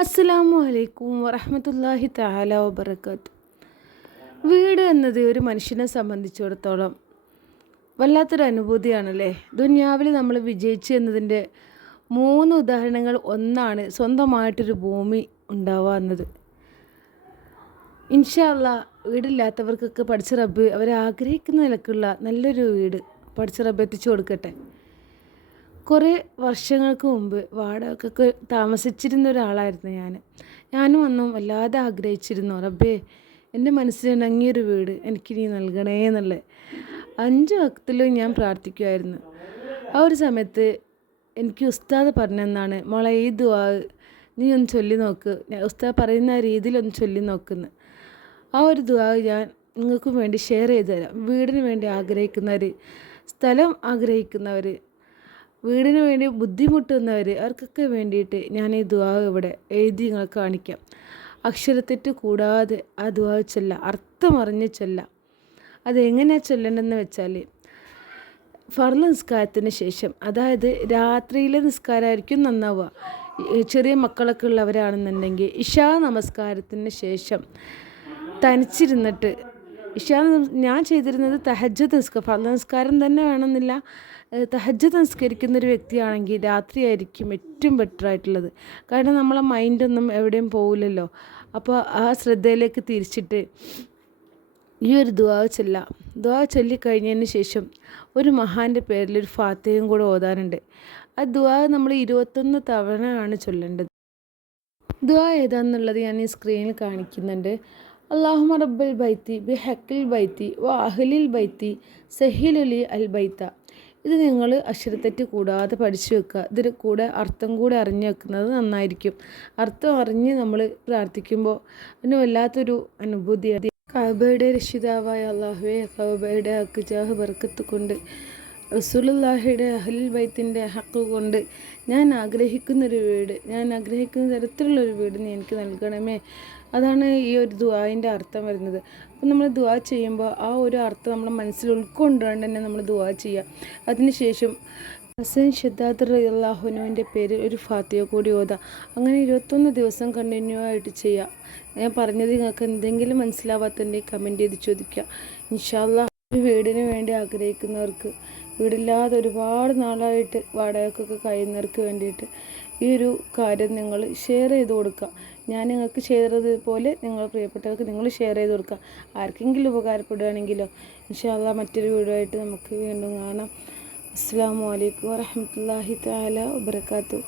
അസ്സലാമു അലൈക്കും വറഹമത്തല്ലാഹി താല വബറകാത്ത്. വീട് എന്നത് ഒരു മനുഷ്യനെ സംബന്ധിച്ചിടത്തോളം വല്ലാത്തൊരു അനുഭൂതിയാണല്ലേ? ദുന്യാവിൽ നമ്മൾ വിജയിച്ചു എന്നതിന്റെ മൂന്ന് ഉദാഹരണങ്ങൾ ഒന്നാണ് സ്വന്തമായിട്ടൊരു ഭൂമി ഉണ്ടാവുക എന്നത്. ഇൻഷാല്ല വീടില്ലാത്തവർക്കൊക്കെ പഠിച്ച റബ്ബ് അവരാഗ്രഹിക്കുന്ന നിലക്കുള്ള നല്ലൊരു വീട് പഠിച്ച റബ്ബ് എത്തിച്ചു കൊടുക്കട്ടെ. കുറേ വർഷങ്ങൾക്ക് മുമ്പ് വാടകയ്ക്കൊക്കെ താമസിച്ചിരുന്ന ഒരാളായിരുന്നു ഞാൻ. ഞാനും അന്നും വല്ലാതെ ആഗ്രഹിച്ചിരുന്നു റബ്ബേ എന്റെ മനസ്സിലിണങ്ങിയൊരു വീട് എനിക്ക് നീ നൽകണേ എന്നുള്ളത്. അഞ്ച് വക്തിലും ഞാൻ പ്രാർത്ഥിക്കുമായിരുന്നു ആ ഒരു സമയത്ത് എനിക്ക് ഉസ്താദ് പറഞ്ഞെന്നാണ് മോളെ ഈ ദുആ നീ ഒന്ന് ചൊല്ലി നോക്ക്. ഉസ്താദ് പറയുന്ന രീതിയിൽ ഒന്ന് ചൊല്ലി നോക്കുന്നു. ആ ഒരു ദുആ ഞാൻ നിങ്ങൾക്കും വേണ്ടി ഷെയർ ചെയ്തു തരാം വീടിന് വേണ്ടി ആഗ്രഹിക്കുന്നവർ സ്ഥലം ആഗ്രഹിക്കുന്നവർ വീടിന് വേണ്ടി ബുദ്ധിമുട്ടുന്നവർ അവർക്കൊക്കെ വേണ്ടിയിട്ട് ഞാൻ ഈ ദുആ ഇവിടെ എഴുതി നിങ്ങൾ കാണിക്കാം. അക്ഷരത്തെറ്റ് കൂടാതെ ആ ദുആ ചൊല്ല അർത്ഥമറിഞ്ഞ് ചൊല്ല. അതെങ്ങനെയാണ് ചൊല്ലേണ്ടതെന്ന് വെച്ചാൽ ഫർള നിസ്കാരത്തിന് ശേഷം അതായത് രാത്രിയിലെ നിസ്കാരമായിരിക്കും നന്നാവുക. ചെറിയ മക്കളൊക്കെ ഉള്ളവരാണെന്നുണ്ടെങ്കിൽ ഇഷാ നമസ്കാരത്തിന് ശേഷം തനിച്ചിരുന്നിട്ട് ഇഷാ ഞാൻ ചെയ്തിരുന്നത് തഹജ്ജുദ് നിസ്കാരം ഫർള നിസ്കാരം തന്നെ വേണമെന്നില്ല. തഹജ്ജ് നിസ്കരിക്കുന്ന ഒരു വ്യക്തിയാണെങ്കിൽ രാത്രിയായിരിക്കും ഏറ്റവും ബെറ്റർ ആയിട്ടുള്ളത്. കാരണം നമ്മളെ മൈൻഡൊന്നും എവിടെയും പോകില്ലല്ലോ അപ്പോൾ ആ ശ്രദ്ധയിലേക്ക് തിരിച്ചിട്ട് ഈ ഒരു ദുആ ചൊല്ലാം. ദുആ ചൊല്ലിക്കഴിഞ്ഞതിന് ശേഷം ഒരു മഹാന്റെ പേരിൽ ഒരു ഫാത്തിഹയും കൂടെ ഓതാനുണ്ട്. ആ ദുആ നമ്മൾ ഇരുപത്തൊന്ന് തവണയാണ് ചൊല്ലേണ്ടത്. ദുവാ ഏതാന്നുള്ളത് ഞാൻ ഈ സ്ക്രീനിൽ കാണിക്കുന്നുണ്ട്. അള്ളാഹുമ റബ്ബൽ ബൈത്തി ബി ഹക്കിൽ ബൈത്തി വ അഹ്ലിൽ ബൈത്തി സഹിലുലി അൽ ബൈത്ത. ഇത് നിങ്ങൾ അക്ഷരത്തെറ്റ് കൂടാതെ പഠിച്ചു വെക്കുക. ഇതിന് കൂടെ അർത്ഥം കൂടെ അറിഞ്ഞു വെക്കുന്നത് നന്നായിരിക്കും. അർത്ഥം അറിഞ്ഞ് നമ്മൾ പ്രാർത്ഥിക്കുമ്പോൾ അതിന് വല്ലാത്തൊരു അനുഭൂതിയാണ്. കാബയുടെ രക്ഷിതാവായ അള്ളാഹുവെ കാബയുടെ അക്കുജാഹ് ജാഹ് ബർക്കത്ത് കൊണ്ട് റസൂലുള്ളാഹിയുടെ അഹ്ലിൽ ബൈത്തിന്റെ ഹക്ക് കൊണ്ട് ഞാൻ ആഗ്രഹിക്കുന്നൊരു വീട് ഞാൻ ആഗ്രഹിക്കുന്ന തരത്തിലുള്ളൊരു വീട് നീ എനിക്ക് നൽകണമേ. അതാണ് ഈ ഒരു ദുആന്റെ അർത്ഥം വരുന്നത്. അപ്പം നമ്മൾ ദുവാ ചെയ്യുമ്പോൾ ആ ഒരു അർത്ഥം നമ്മുടെ മനസ്സിൽ ഉൾക്കൊണ്ടുകൊണ്ട് തന്നെ നമ്മൾ ദുവാ ചെയ്യുക. അതിനുശേഷം ഹസൻ ഷദ്ദാദ് അള്ളാഹുനുവിന്റെ പേരിൽ ഒരു ഫാത്തിയ കൂടി ഓതാം. അങ്ങനെ ഇരുപത്തൊന്ന് ദിവസം കണ്ടിന്യൂ ആയിട്ട് ചെയ്യാം. ഞാൻ പറഞ്ഞത് നിങ്ങൾക്ക് എന്തെങ്കിലും മനസ്സിലാവാത്തതിന്റെ കമന്റ് ചെയ്ത് ചോദിക്കുക ഇൻഷാല്ല ഒരു വീടിന് വേണ്ടി ആഗ്രഹിക്കുന്നവർക്ക് വീടില്ലാതെ ഒരുപാട് നാളായിട്ട് വാടകയ്ക്കൊക്കെ കഴിയുന്നവർക്ക് വേണ്ടിയിട്ട് ഈ ഒരു കാര്യം നിങ്ങൾ ഷെയർ ചെയ്ത് കൊടുക്കുക. ഞാൻ നിങ്ങൾക്ക് ചെയ്തതുപോലെ നിങ്ങൾ പ്രിയപ്പെട്ടവർക്ക് നിങ്ങൾ ഷെയർ ചെയ്ത് കൊടുക്കുക. ആർക്കെങ്കിലും ഉപകാരപ്പെടുകയാണെങ്കിലോ ഇൻഷാല്ല മറ്റൊരു വീഡിയോ ആയിട്ട് നമുക്ക് വീണ്ടും കാണാം. അസ്സാം വലൈക്കും വറഹമത്തല്ലാഹി താല വബർക്കാത്തു